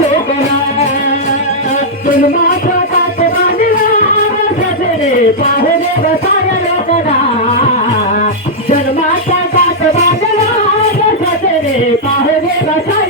मां रे पहुेक जनमे